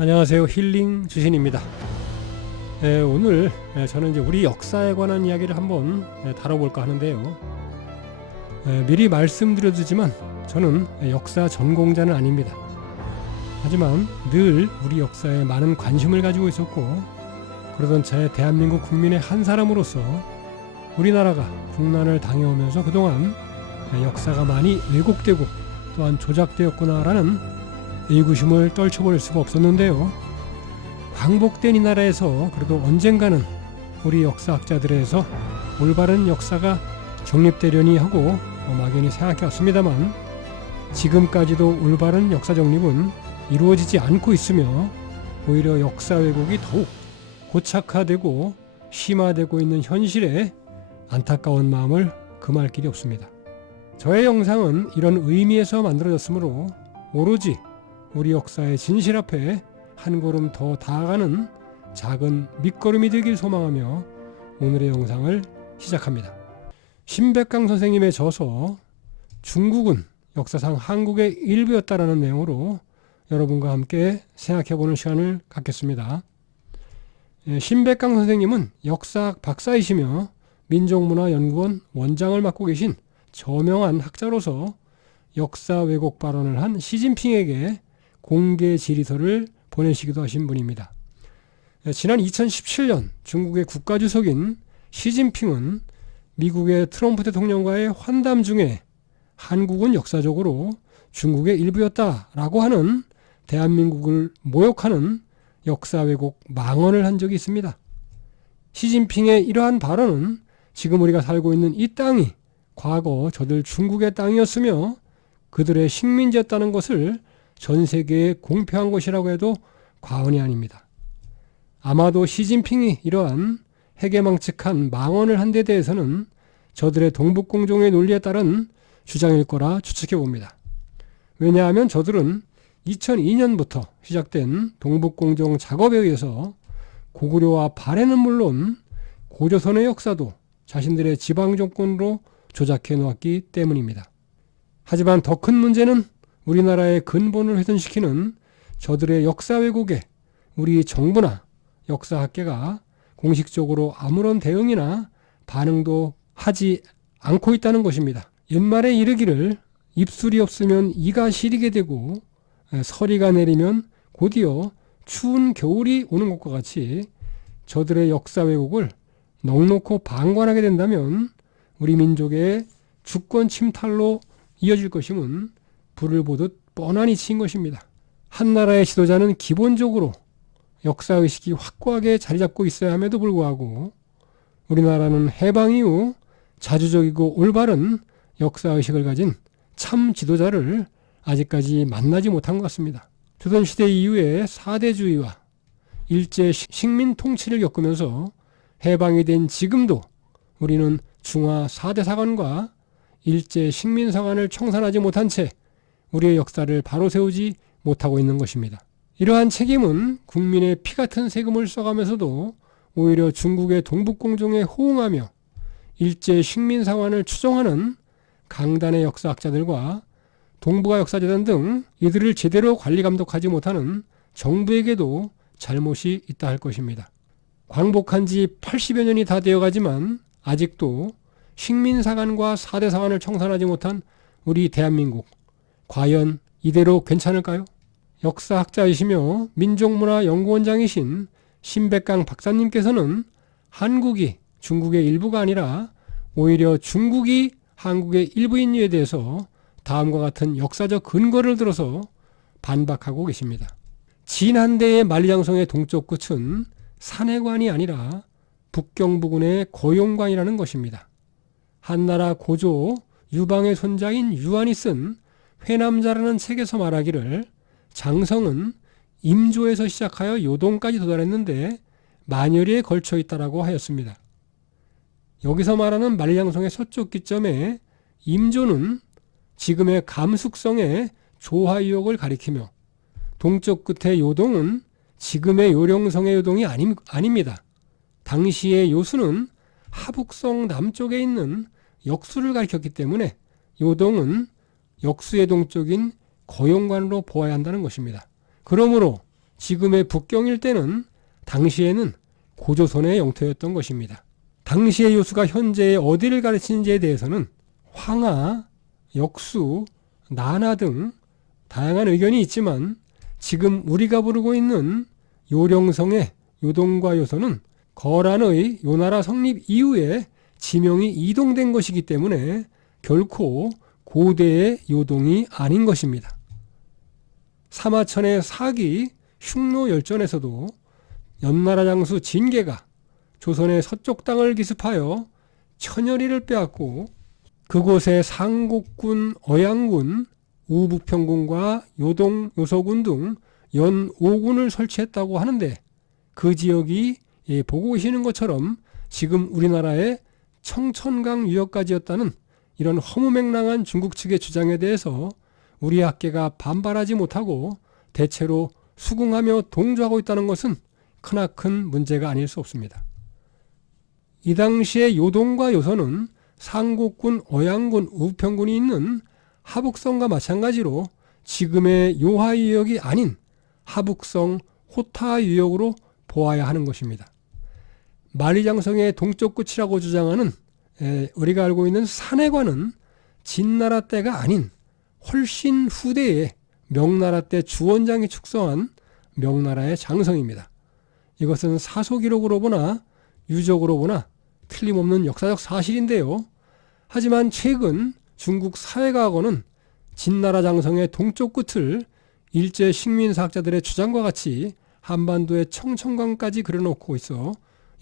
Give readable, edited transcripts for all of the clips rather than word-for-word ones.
안녕하세요. 힐링 주신입니다. 오늘 저는 이제 우리 역사에 관한 이야기를 한번 다뤄볼까 하는데요. 미리 말씀드려두지만 저는 역사 전공자는 아닙니다. 하지만 늘 우리 역사에 많은 관심을 가지고 있었고, 그러던 제 대한민국 국민의 한 사람으로서 우리나라가 국난을 당해오면서 그동안 역사가 많이 왜곡되고 또한 조작되었구나라는 의구심을 떨쳐버릴 수가 없었는데요. 광복된 이 나라에서 그래도 언젠가는 우리 역사학자들에서 올바른 역사가 정립되려니 하고 막연히 생각해 왔습니다만, 지금까지도 올바른 역사 정립은 이루어지지 않고 있으며 오히려 역사 왜곡이 더욱 고착화되고 심화되고 있는 현실에 안타까운 마음을 금할 길이 없습니다. 저의 영상은 이런 의미에서 만들어졌으므로 오로지 우리 역사의 진실 앞에 한 걸음 더 다가가는 작은 밑거름이 되길 소망하며 오늘의 영상을 시작합니다. 신백강 선생님의 저서 중국은 역사상 한국의 일부였다라는 내용으로 여러분과 함께 생각해보는 시간을 갖겠습니다. 신백강 선생님은 역사학 박사이시며 민족문화연구원 원장을 맡고 계신 저명한 학자로서 역사 왜곡 발언을 한 시진핑에게 공개 질의서를 보내시기도 하신 분입니다. 지난 2017년 중국의 국가주석인 시진핑은 미국의 트럼프 대통령과의 환담 중에 한국은 역사적으로 중국의 일부였다라고 하는 대한민국을 모욕하는 역사 왜곡 망언을 한 적이 있습니다. 시진핑의 이러한 발언은 지금 우리가 살고 있는 이 땅이 과거 저들 중국의 땅이었으며 그들의 식민지였다는 것을 전 세계에 공표한 것이라고 해도 과언이 아닙니다. 아마도 시진핑이 이러한 해괴망측한 망언을 한 데 대해서는 저들의 동북공종의 논리에 따른 주장일 거라 추측해 봅니다. 왜냐하면 저들은 2002년부터 시작된 동북공종 작업에 의해서 고구려와 발해는 물론 고조선의 역사도 자신들의 지방정권으로 조작해 놓았기 때문입니다. 하지만 더 큰 문제는 우리나라의 근본을 훼손시키는 저들의 역사 왜곡에 우리 정부나 역사학계가 공식적으로 아무런 대응이나 반응도 하지 않고 있다는 것입니다. 옛말에 이르기를 입술이 없으면 이가 시리게 되고 서리가 내리면 곧이어 추운 겨울이 오는 것과 같이 저들의 역사 왜곡을 넉넉히 방관하게 된다면 우리 민족의 주권 침탈로 이어질 것임은 불을 보듯 뻔한 이치인 것입니다. 한 나라의 지도자는 기본적으로 역사의식이 확고하게 자리 잡고 있어야 함에도 불구하고 우리나라는 해방 이후 자주적이고 올바른 역사의식을 가진 참 지도자를 아직까지 만나지 못한 것 같습니다. 조선시대 이후에 사대주의와 일제 식민 통치를 겪으면서 해방이 된 지금도 우리는 중화 4대 사관과 일제 식민 사관을 청산하지 못한 채 우리의 역사를 바로 세우지 못하고 있는 것입니다. 이러한 책임은 국민의 피 같은 세금을 써가면서도 오히려 중국의 동북공종에 호응하며 일제 식민 사관을 추종하는 강단의 역사학자들과 동북아 역사재단 등 이들을 제대로 관리 감독하지 못하는 정부에게도 잘못이 있다 할 것입니다. 광복한 지 80여 년이 다 되어가지만 아직도 식민사관과 4대 사관을 청산하지 못한 우리 대한민국, 과연 이대로 괜찮을까요? 역사학자이시며 민족문화연구원장이신 신백강 박사님께서는 한국이 중국의 일부가 아니라 오히려 중국이 한국의 일부인 이에 대해서 다음과 같은 역사적 근거를 들어서 반박하고 계십니다. 진한대의 만리장성의 동쪽 끝은 산해관이 아니라 북경부군의 고용관이라는 것입니다. 한나라 고조 유방의 손자인 유한이 쓴 회남자라는 책에서 말하기를 장성은 임조에서 시작하여 요동까지 도달했는데 만여리에 걸쳐 있다라고 하였습니다. 여기서 말하는 만리장성의 서쪽 기점에 임조는 지금의 감숙성의 조화유역을 가리키며 동쪽 끝의 요동은 지금의 요령성의 요동이 아닙니다. 당시의 요수는 하북성 남쪽에 있는 역수를 가리켰기 때문에 요동은 역수의 동쪽인 거용관으로 보아야 한다는 것입니다. 그러므로 지금의 북경 일대는 당시에는 고조선의 영토였던 것입니다. 당시의 요수가 현재의 어디를 가리치는지에 대해서는 황하, 역수, 나나 등 다양한 의견이 있지만 지금 우리가 부르고 있는 요령성의 요동과 요소는 거란의 요나라 성립 이후에 지명이 이동된 것이기 때문에 결코 고대의 요동이 아닌 것입니다. 사마천의 사기 흉노열전에서도 연나라 장수 진계가 조선의 서쪽 땅을 기습하여 천여리를 빼앗고 그곳에 상곡군, 어양군, 우북평군과 요동, 요서군 등 연 5군을 설치했다고 하는데 그 지역이 보고 계시는 것처럼 지금 우리나라의 청천강 유역까지였다는 이런 허무맹랑한 중국 측의 주장에 대해서 우리 학계가 반발하지 못하고 대체로 수긍하며 동조하고 있다는 것은 크나큰 문제가 아닐 수 없습니다. 이 당시에 요동과 요서는 상곡군, 어양군, 우평군이 있는 하북성과 마찬가지로 지금의 요하 유역이 아닌 하북성, 호타 유역으로 보아야 하는 것입니다. 만리장성의 동쪽 끝이라고 주장하는 우리가 알고 있는 산해관은 진나라 때가 아닌 훨씬 후대에 명나라 때 주원장이 축성한 명나라의 장성입니다. 이것은 사소기록으로 보나 유적으로 보나 틀림없는 역사적 사실인데요. 하지만 최근 중국 사회과학원은 진나라 장성의 동쪽 끝을 일제 식민사학자들의 주장과 같이 한반도의 청천강까지 그려놓고 있어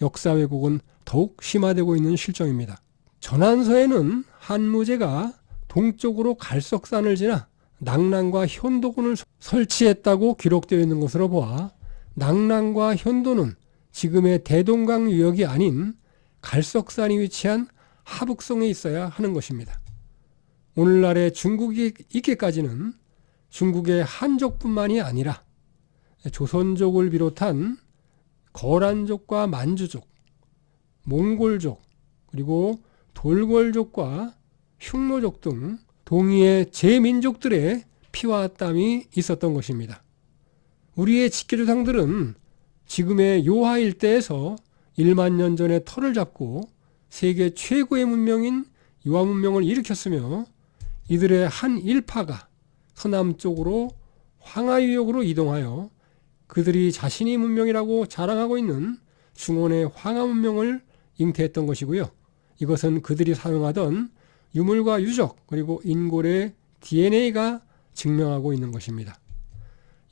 역사 왜곡은 더욱 심화되고 있는 실정입니다. 전한서에는 한무제가 동쪽으로 갈석산을 지나 낙랑과 현도군을 설치했다고 기록되어 있는 것으로 보아 낙랑과 현도는 지금의 대동강 유역이 아닌 갈석산이 위치한 하북성에 있어야 하는 것입니다. 오늘날의 중국이 있기까지는 중국의 한족뿐만이 아니라 조선족을 비롯한 거란족과 만주족, 몽골족, 그리고 돌궐족과 흉노족 등 동이의 제민족들의 피와 땀이 있었던 것입니다. 우리의 직계조상들은 지금의 요하 일대에서 1만 년 전에 터를 잡고 세계 최고의 문명인 요하 문명을 일으켰으며 이들의 한 일파가 서남쪽으로 황하유역으로 이동하여 그들이 자신이 문명이라고 자랑하고 있는 중원의 황하 문명을 잉태했던 것이고요. 이것은 그들이 사용하던 유물과 유적 그리고 인골의 DNA가 증명하고 있는 것입니다.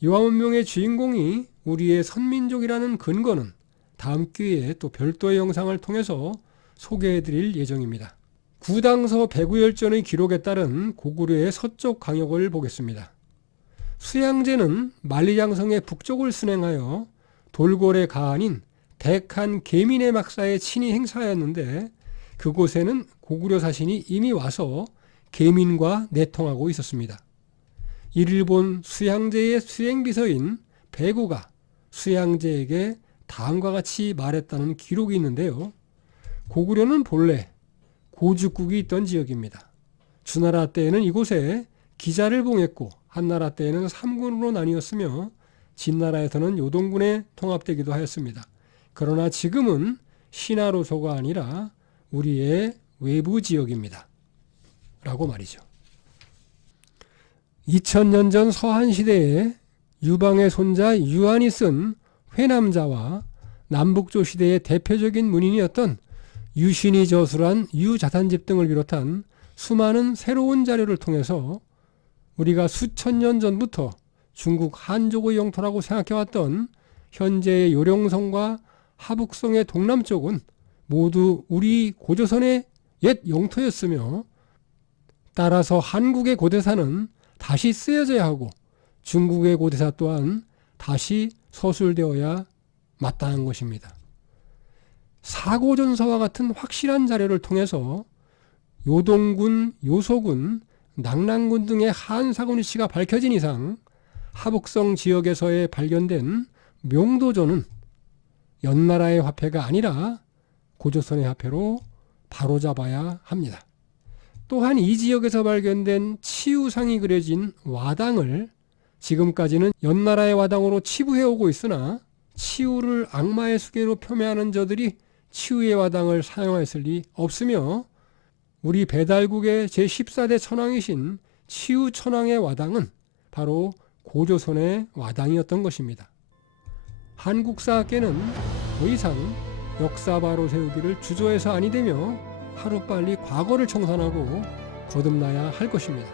요하 문명의 주인공이 우리의 선민족이라는 근거는 다음 기회에 또 별도의 영상을 통해서 소개해드릴 예정입니다. 구당서 배구열전의 기록에 따른 고구려의 서쪽 강역을 보겠습니다. 수양제는 만리장성의 북쪽을 순행하여 돌궐의 가한인 대칸 계민의 막사에 친히 행사하였는데 그곳에는 고구려 사신이 이미 와서 계민과 내통하고 있었습니다. 이를 본 수양제의 수행비서인 배구가 수양제에게 다음과 같이 말했다는 기록이 있는데요. 고구려는 본래 고죽국이 있던 지역입니다. 주나라 때에는 이곳에 기자를 봉했고 한나라 때에는 3군으로 나뉘었으며 진나라에서는 요동군에 통합되기도 하였습니다. 그러나 지금은 신하로서가 아니라 우리의 외부 지역입니다. 라고 말이죠. 2000년 전 서한시대에 유방의 손자 유한이 쓴 회남자와 남북조 시대의 대표적인 문인이었던 유신이 저술한 유자산집 등을 비롯한 수많은 새로운 자료를 통해서 우리가 수천 년 전부터 중국 한족의 영토라고 생각해왔던 현재의 요령성과 하북성의 동남쪽은 모두 우리 고조선의 옛 영토였으며 따라서 한국의 고대사는 다시 쓰여져야 하고 중국의 고대사 또한 다시 서술되어야 마땅한 것입니다. 사고전서와 같은 확실한 자료를 통해서 요동군, 요소군, 낙랑군 등의 한사군 위치가 밝혀진 이상 하북성 지역에서의 발견된 명도조는 연나라의 화폐가 아니라 고조선의 화폐로 바로잡아야 합니다. 또한 이 지역에서 발견된 치우상이 그려진 와당을 지금까지는 연나라의 와당으로 치부해오고 있으나 치우를 악마의 수계로 표명하는 저들이 치우의 와당을 사용했을 리 없으며 우리 배달국의 제14대 천황이신 치우 천황의 와당은 바로 고조선의 와당이었던 것입니다. 한국사학계는 더 이상 역사 바로 세우기를 주저해서 아니 되며 하루빨리 과거를 청산하고 거듭나야 할 것입니다.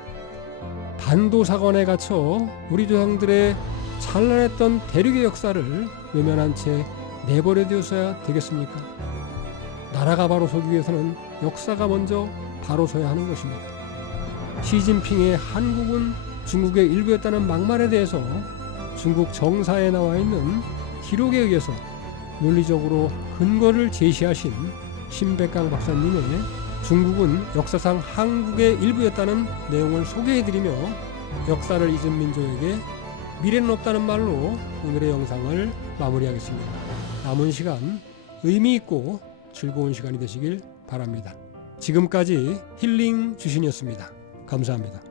반도사관에 갇혀 우리 조상들의 찬란했던 대륙의 역사를 외면한 채 내버려 두어야 되겠습니까? 나라가 바로 서기 위해서는 역사가 먼저 바로 서야 하는 것입니다. 시진핑의 한국은 중국의 일부였다는 막말에 대해서 중국 정사에 나와 있는 기록에 의해서 논리적으로 근거를 제시하신 신백강 박사님의 중국은 역사상 한국의 일부였다는 내용을 소개해드리며 역사를 잊은 민족에게 미래는 없다는 말로 오늘의 영상을 마무리하겠습니다. 남은 시간 의미 있고 즐거운 시간이 되시길 바랍니다. 지금까지 힐링 주신이었습니다. 감사합니다.